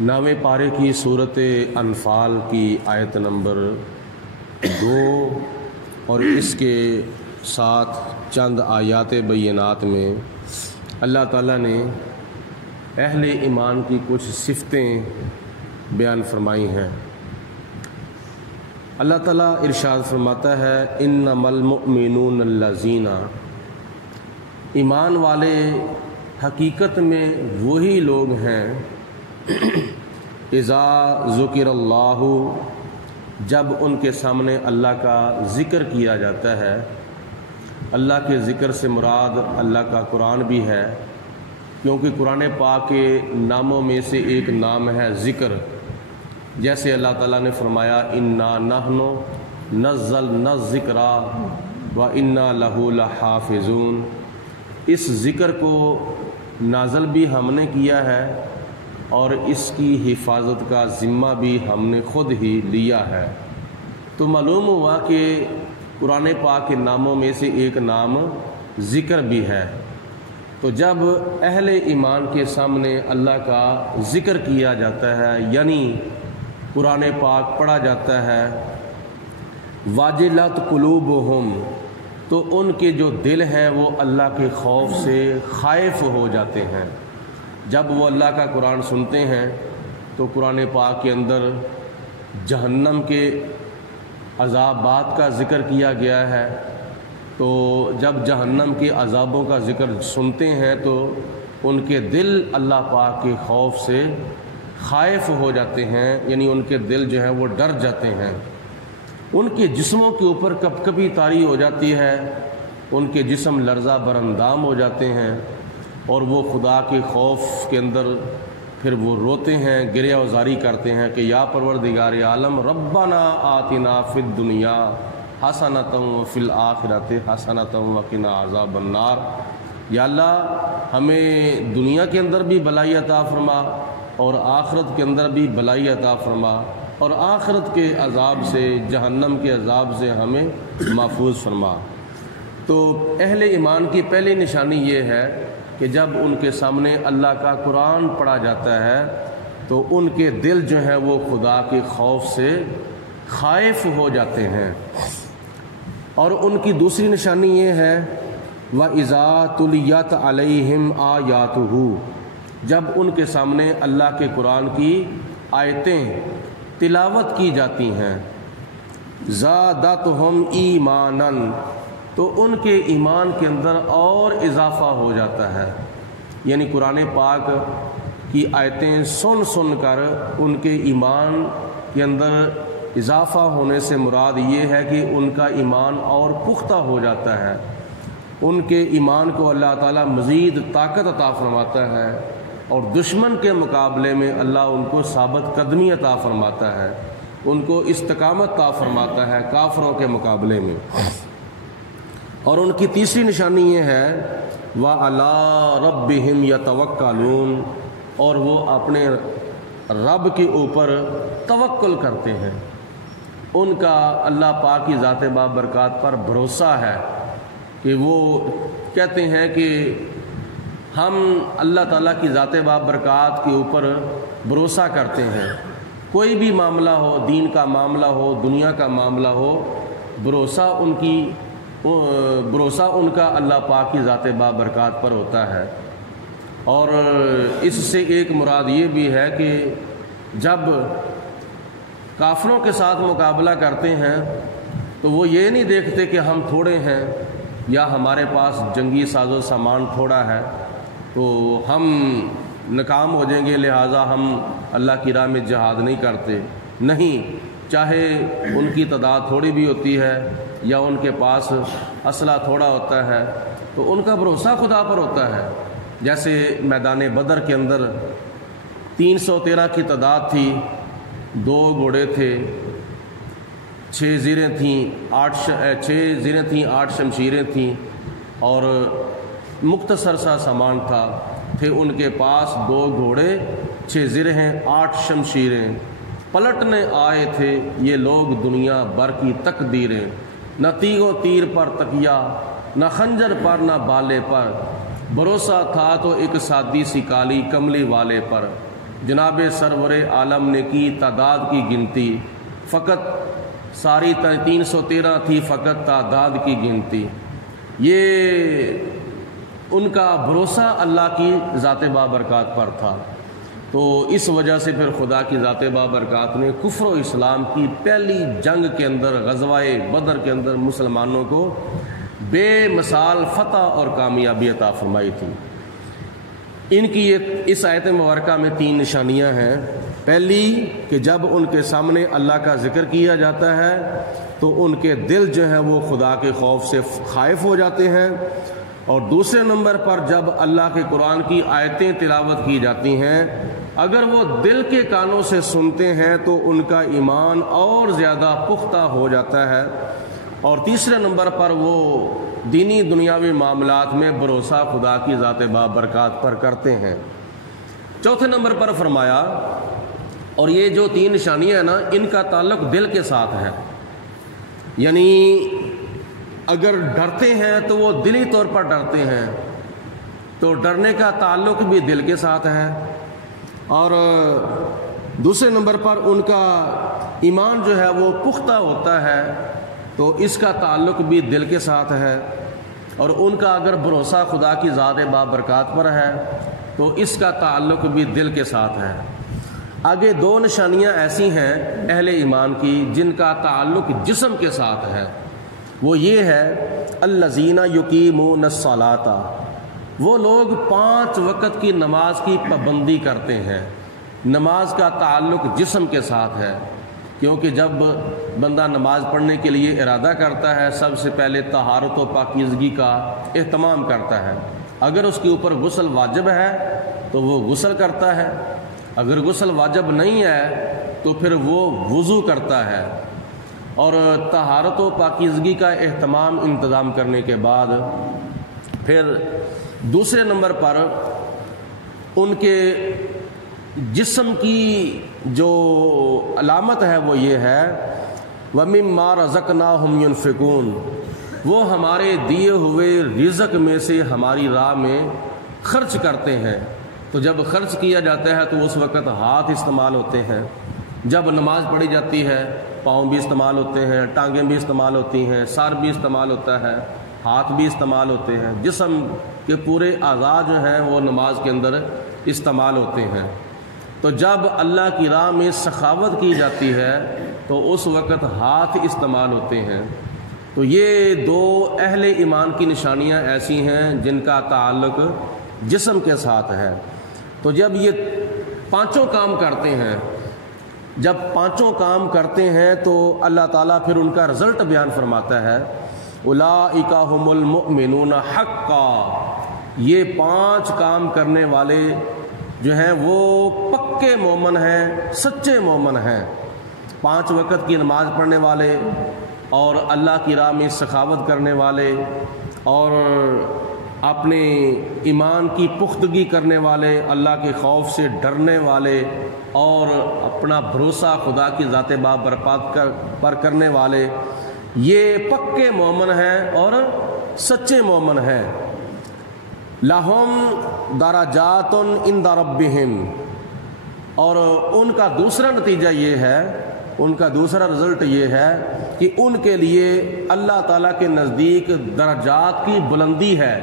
9ویں پارے کی صورت انفال کی آیت نمبر 2 اور اس کے ساتھ چند آیات بینات میں اللہ تعالیٰ نے اہل ایمان کی کچھ صفتیں بیان فرمائی ہیں۔ اللہ تعالیٰ ارشاد فرماتا ہے انما المؤمنون الذین، ایمان والے حقیقت میں وہی لوگ ہیں اذا ذکر اللہ، جب ان کے سامنے اللہ کا ذکر کیا جاتا ہے۔ اللہ کے ذکر سے مراد اللہ کا قرآن بھی ہے، کیونکہ قرآن پاک کے ناموں میں سے ایک نام ہے ذکر۔ جیسے اللہ تعالیٰ نے فرمایا انا نحن نزلنا الذکر وانا لہ لحافظون، اس ذکر کو نازل بھی ہم نے کیا ہے اور اس کی حفاظت کا ذمہ بھی ہم نے خود ہی لیا ہے۔ تو معلوم ہوا کہ قرآن پاک کے ناموں میں سے ایک نام ذکر بھی ہے۔ تو جب اہل ایمان کے سامنے اللہ کا ذکر کیا جاتا ہے، یعنی قرآن پاک پڑھا جاتا ہے، واجلت قلوبہم، تو ان کے جو دل ہیں وہ اللہ کے خوف سے خائف ہو جاتے ہیں۔ جب وہ اللہ کا قرآن سنتے ہیں تو قرآن پاک کے اندر جہنم کے عذابات کا ذکر کیا گیا ہے، تو جب جہنم کے عذابوں کا ذکر سنتے ہیں تو ان کے دل اللہ پاک کے خوف سے خائف ہو جاتے ہیں، یعنی ان کے دل جو ہیں وہ ڈر جاتے ہیں۔ ان کے جسموں کے اوپر کب کبھی طاری ہو جاتی ہے، ان کے جسم لرزہ براندام ہو جاتے ہیں اور وہ خدا کے خوف کے اندر پھر وہ روتے ہیں، گریہ وزاری کرتے ہیں کہ یا پروردگار عالم ربنا آتنا فی الدنیا حسنۃ وفی الآخرۃ حسنۃ وقنا عذاب النار، یا اللہ ہمیں دنیا کے اندر بھی بھلائی عطا فرما اور آخرت کے اندر بھی بھلائی عطا فرما، اور آخرت کے عذاب سے، جہنم کے عذاب سے ہمیں محفوظ فرما۔ تو اہل ایمان کی پہلی نشانی یہ ہے کہ جب ان کے سامنے اللہ کا قرآن پڑھا جاتا ہے تو ان کے دل جو ہیں وہ خدا کے خوف سے خائف ہو جاتے ہیں۔ اور ان کی دوسری نشانی یہ ہے وَإِذَا تُلِيَتْ عَلَيْهِمْ آيَاتُهُ، جب ان کے سامنے اللہ کے قرآن کی آیتیں تلاوت کی جاتی ہیں، زَادَتْهُمْ ایمانًا، تو ان کے ایمان کے اندر اور اضافہ ہو جاتا ہے۔ یعنی قرآن پاک کی آیتیں سن سن کر ان کے ایمان کے اندر اضافہ ہونے سے مراد یہ ہے کہ ان کا ایمان اور پختہ ہو جاتا ہے، ان کے ایمان کو اللہ تعالیٰ مزید طاقت عطا فرماتا ہے اور دشمن کے مقابلے میں اللہ ان کو ثابت قدمی عطا فرماتا ہے، ان کو استقامت عطا فرماتا ہے کافروں کے مقابلے میں۔ اور ان کی تیسری نشانی یہ ہے وَعَلَىٰ رَبِّهِمْ يَتَوَكَّلُونَ، اور وہ اپنے رب کے اوپر توکل کرتے ہیں، ان کا اللہ پاک کی ذات بابرکات پر بھروسہ ہے کہ وہ کہتے ہیں کہ ہم اللہ تعالیٰ کی ذات بابرکات کے اوپر بھروسہ کرتے ہیں، کوئی بھی معاملہ ہو، دین کا معاملہ ہو، دنیا کا معاملہ ہو، بھروسہ ان کا اللہ پاک کی ذات بابرکات پر ہوتا ہے۔ اور اس سے ایک مراد یہ بھی ہے کہ جب کافروں کے ساتھ مقابلہ کرتے ہیں تو وہ یہ نہیں دیکھتے کہ ہم تھوڑے ہیں یا ہمارے پاس جنگی ساز و سامان تھوڑا ہے تو ہم ناکام ہو جائیں گے، لہٰذا ہم اللہ کی راہ میں جہاد نہیں کرتے۔ نہیں، چاہے ان کی تعداد تھوڑی بھی ہوتی ہے یا ان کے پاس اسلحہ تھوڑا ہوتا ہے تو ان کا بھروسہ خدا پر ہوتا ہے۔ جیسے میدان بدر کے اندر 313 کی تعداد تھی، 2 گھوڑے تھے، 6 زیریں تھیں، 8 شمشیریں تھیں اور مختصر سا سامان تھا، تھے ان کے پاس 2 گھوڑے، 6 زرہیں، 8 شمشیریں، پلٹنے آئے تھے یہ لوگ دنیا بھر کی تقدیریں، نہ تیغ و تیر پر تکیہ، نہ خنجر پر نہ بالے پر، بھروسہ تھا تو ایک سادی سی کالی کملی والے پر، جناب سرور عالم نے کی تعداد کی گنتی، فقط ساری 313 تھی فقط تعداد کی گنتی۔ یہ ان کا بھروسہ اللہ کی ذات بابرکات پر تھا، تو اس وجہ سے پھر خدا کی ذات بابرکات نے کفر و اسلام کی پہلی جنگ کے اندر، غزوہ بدر کے اندر مسلمانوں کو بے مثال فتح اور کامیابی عطا فرمائی تھی۔ ان کی اس آیت مبارکہ میں 3 نشانیاں ہیں۔ پہلی کہ جب ان کے سامنے اللہ کا ذکر کیا جاتا ہے تو ان کے دل جو ہیں وہ خدا کے خوف سے خائف ہو جاتے ہیں، اور دوسرے نمبر پر جب اللہ کے قرآن کی آیتیں تلاوت کی جاتی ہیں اگر وہ دل کے کانوں سے سنتے ہیں تو ان کا ایمان اور زیادہ پختہ ہو جاتا ہے، اور تیسرے نمبر پر وہ دینی دنیاوی معاملات میں بھروسہ خدا کی ذات بابرکات پر کرتے ہیں۔ چوتھے نمبر پر فرمایا، اور یہ جو 3 نشانیاں ہیں نا، ان کا تعلق دل کے ساتھ ہے، یعنی اگر ڈرتے ہیں تو وہ دلی طور پر ڈرتے ہیں، تو ڈرنے کا تعلق بھی دل کے ساتھ ہے، اور دوسرے نمبر پر ان کا ایمان جو ہے وہ پختہ ہوتا ہے تو اس کا تعلق بھی دل کے ساتھ ہے، اور ان کا اگر بھروسہ خدا کی ذات بابرکات پر ہے تو اس کا تعلق بھی دل کے ساتھ ہے۔ آگے 2 نشانیاں ایسی ہیں اہل ایمان کی جن کا تعلق جسم کے ساتھ ہے، وہ یہ ہے الذین یقیمون الصلاۃ، وہ لوگ 5 وقت کی نماز کی پابندی کرتے ہیں۔ نماز کا تعلق جسم کے ساتھ ہے، کیونکہ جب بندہ نماز پڑھنے کے لیے ارادہ کرتا ہے سب سے پہلے طہارت و پاکیزگی کا اہتمام کرتا ہے۔ اگر اس کے اوپر غسل واجب ہے تو وہ غسل کرتا ہے، اگر غسل واجب نہیں ہے تو پھر وہ وضو کرتا ہے، اور طہارت و پاکیزگی کا اہتمام انتظام کرنے کے بعد پھر دوسرے نمبر پر ان کے جسم کی جو علامت ہے وہ یہ ہے وَمِمَّا رَزَقْنَاهُمْ يُنْفِقُونَ، وہ ہمارے دیے ہوئے رزق میں سے ہماری راہ میں خرچ کرتے ہیں۔ تو جب خرچ کیا جاتا ہے تو اس وقت ہاتھ استعمال ہوتے ہیں، جب نماز پڑھی جاتی ہے پاؤں بھی استعمال ہوتے ہیں، ٹانگیں بھی استعمال ہوتی ہیں، سر بھی استعمال ہوتا ہے، ہاتھ بھی استعمال ہوتے ہیں، جسم کے پورے اعضاء جو ہیں وہ نماز کے اندر استعمال ہوتے ہیں۔ تو جب اللہ کی راہ میں سخاوت کی جاتی ہے تو اس وقت ہاتھ استعمال ہوتے ہیں۔ تو یہ 2 اہل ایمان کی نشانیاں ایسی ہیں جن کا تعلق جسم کے ساتھ ہے۔ تو جب یہ 5 کام کرتے ہیں، جب 5 کام کرتے ہیں تو اللہ تعالیٰ پھر ان کا رزلٹ بیان فرماتا ہے اولئک ھم المؤمنون حقا، یہ 5 کام کرنے والے جو ہیں وہ پکے مومن ہیں، سچے مومن ہیں۔ 5 وقت کی نماز پڑھنے والے، اور اللہ کی راہ میں سخاوت کرنے والے، اور اپنے ایمان کی پختگی کرنے والے، اللہ کے خوف سے ڈرنے والے، اور اپنا بھروسہ خدا کی ذات بابرکات پر کرنے والے، یہ پکے مومن ہیں اور سچے مومن ہیں۔ لَهُمْ دَرَجَاتٌ عِنْدَ رَبِّهِمْ، اور ان کا دوسرا نتیجہ یہ ہے، ان کا دوسرا رزلٹ یہ ہے کہ ان کے لیے اللہ تعالیٰ کے نزدیک درجات کی بلندی ہے،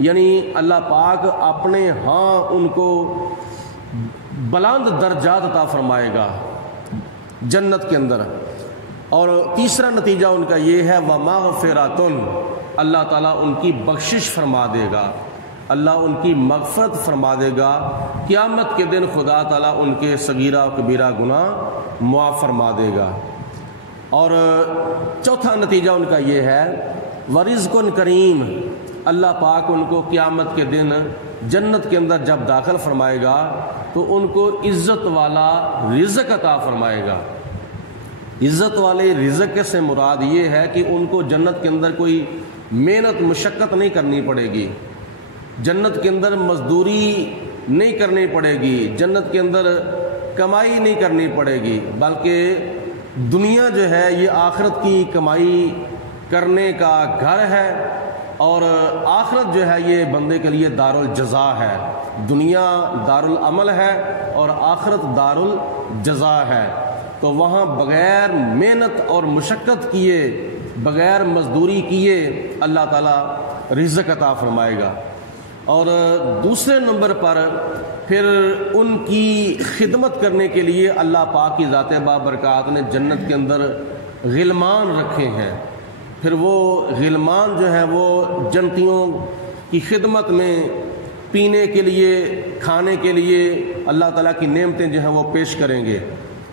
یعنی اللہ پاک اپنے ہاں ان کو بلند درجات عطا فرمائے گا جنت کے اندر۔ اور تیسرا نتیجہ ان کا یہ ہے وَمَغْفِرَةٌ، اللہ تعالیٰ ان کی بخشش فرما دے گا، اللہ ان کی مغفرت فرما دے گا، قیامت کے دن خدا تعالیٰ ان کے صغیرہ و کبیرہ گناہ معاف فرما دے گا۔ اور چوتھا نتیجہ ان کا یہ ہے وَرِزْقٌ کریم، اللہ پاک ان کو قیامت کے دن جنت کے اندر جب داخل فرمائے گا تو ان کو عزت والا رزق عطا فرمائے گا۔ عزت والے رزق سے مراد یہ ہے کہ ان کو جنت کے اندر کوئی محنت مشقت نہیں کرنی پڑے گی، جنت کے اندر مزدوری نہیں کرنی پڑے گی، جنت کے اندر کمائی نہیں کرنی پڑے گی، بلکہ دنیا جو ہے یہ آخرت کی کمائی کرنے کا گھر ہے، اور آخرت جو ہے یہ بندے کے لیے دارالجزا ہے، دنیا دارالعمل ہے اور آخرت دارالجزا ہے۔ تو وہاں بغیر محنت اور مشقت کیے، بغیر مزدوری کیے اللہ تعالیٰ رزق عطا فرمائے گا۔ اور دوسرے نمبر پر پھر ان کی خدمت کرنے کے لیے اللہ پاک کی ذات بابرکات نے جنت کے اندر غلمان رکھے ہیں۔ پھر وہ غلمان جو ہیں وہ جنتیوں کی خدمت میں پینے کے لیے، کھانے کے لیے اللہ تعالیٰ کی نعمتیں جو ہیں وہ پیش کریں گے۔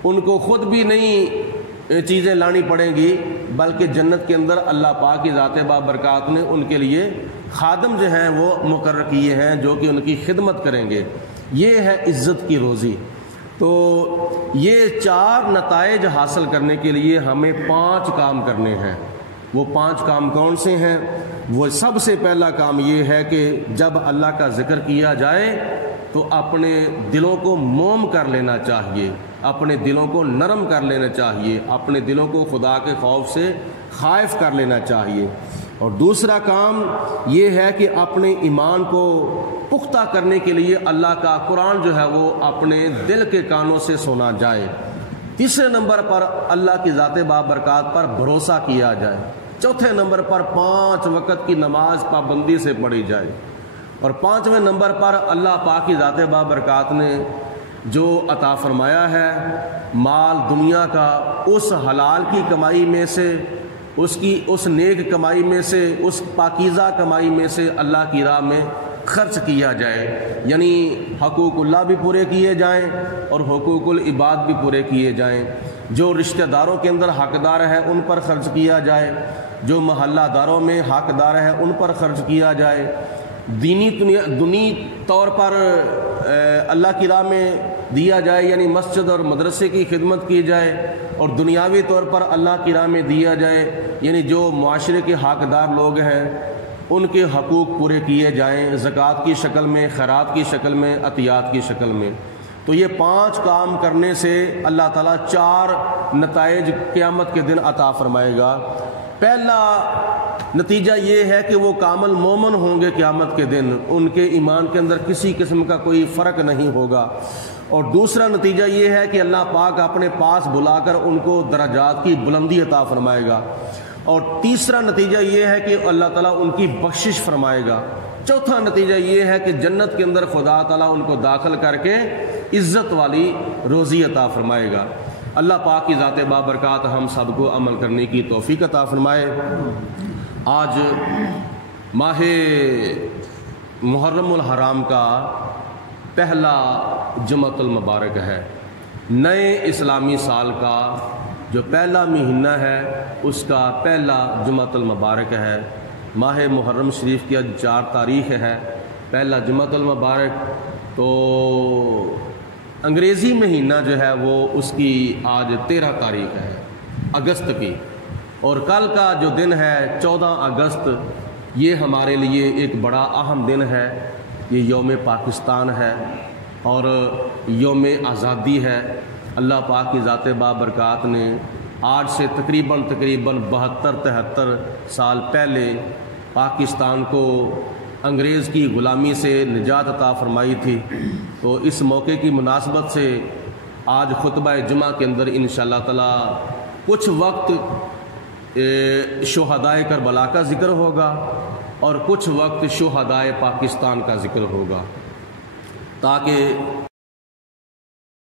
ان کو خود بھی نہیں چیزیں لانی پڑیں گی، بلکہ جنت کے اندر اللہ پاک کی ذات بابرکات نے ان کے لیے خادم جو ہیں وہ مقرر کیے ہیں جو کہ ان کی خدمت کریں گے۔ یہ ہے عزت کی روزی۔ تو یہ 4 نتائج حاصل کرنے کے لیے ہمیں 5 کام کرنے ہیں۔ وہ 5 کام کون سے ہیں؟ وہ سب سے پہلا کام یہ ہے کہ جب اللہ کا ذکر کیا جائے تو اپنے دلوں کو موم کر لینا چاہیے، اپنے دلوں کو نرم کر لینا چاہیے، اپنے دلوں کو خدا کے خوف سے خائف کر لینا چاہیے۔ اور دوسرا کام یہ ہے کہ اپنے ایمان کو پختہ کرنے کے لیے اللہ کا قرآن جو ہے وہ اپنے دل کے کانوں سے سنا جائے۔ تیسرے نمبر پر اللہ کی ذات بابرکات پر بھروسہ کیا جائے۔ چوتھے نمبر پر 5 وقت کی نماز پابندی سے پڑھی جائے۔ اور 5ویں نمبر پر اللہ پاک کی ذات بابرکات نے جو عطا فرمایا ہے مال دنیا کا، اس حلال کی کمائی میں سے، اس نیک کمائی میں سے، اس پاکیزہ کمائی میں سے اللہ کی راہ میں خرچ کیا جائے، یعنی حقوق اللہ بھی پورے کیے جائیں اور حقوق العباد بھی پورے کیے جائیں۔ جو رشتہ داروں کے اندر حقدار ہے ان پر خرچ کیا جائے، جو محلہ داروں میں حقدار ہے ان پر خرچ کیا جائے، دینی طور پر اللہ کی راہ میں دیا جائے، یعنی مسجد اور مدرسے کی خدمت کی جائے، اور دنیاوی طور پر اللہ کی راہ میں دیا جائے، یعنی جو معاشرے کے حقدار لوگ ہیں ان کے حقوق پورے کیے جائیں، زکوٰۃ کی شکل میں، خیرات کی شکل میں، عطیات کی شکل میں۔ تو یہ 5 کام کرنے سے اللہ تعالیٰ 4 نتائج قیامت کے دن عطا فرمائے گا۔ پہلا نتیجہ یہ ہے کہ وہ کامل مومن ہوں گے قیامت کے دن، ان کے ایمان کے اندر کسی قسم کا کوئی فرق نہیں ہوگا۔ اور دوسرا نتیجہ یہ ہے کہ اللہ پاک اپنے پاس بلا کر ان کو درجات کی بلندی عطا فرمائے گا۔ اور تیسرا نتیجہ یہ ہے کہ اللہ تعالیٰ ان کی بخشش فرمائے گا۔ چوتھا نتیجہ یہ ہے کہ جنت کے اندر خدا تعالیٰ ان کو داخل کر کے عزت والی روزی عطا فرمائے گا۔ اللہ پاک کی ذات بابرکات ہم سب کو عمل کرنے کی توفیق عطا فرمائے۔ آج ماہ محرم الحرام کا پہلا جمعۃ المبارک ہے۔ نئے اسلامی سال کا جو پہلا مہینہ ہے اس کا پہلا جمعۃ المبارک ہے۔ ماہ محرم شریف کی آج 4 تاریخ ہے، پہلا جمعۃ المبارک۔ تو انگریزی مہینہ جو ہے وہ اس کی آج 13 تاریخ ہے اگست کی، اور کل کا جو دن ہے 14 اگست، یہ ہمارے لیے ایک بڑا اہم دن ہے۔ یہ یوم پاکستان ہے اور یوم آزادی ہے۔ اللہ پاک کی ذات بابرکات نے آج سے تقریباً 72-73 سال پہلے پاکستان کو انگریز کی غلامی سے نجات عطا فرمائی تھی۔ تو اس موقع کی مناسبت سے آج خطبہ جمعہ کے اندر انشاءاللہ تعالی کچھ وقت شہدائے کربلا کا ذکر ہوگا اور کچھ وقت شہدائے پاکستان کا ذکر ہوگا، تاکہ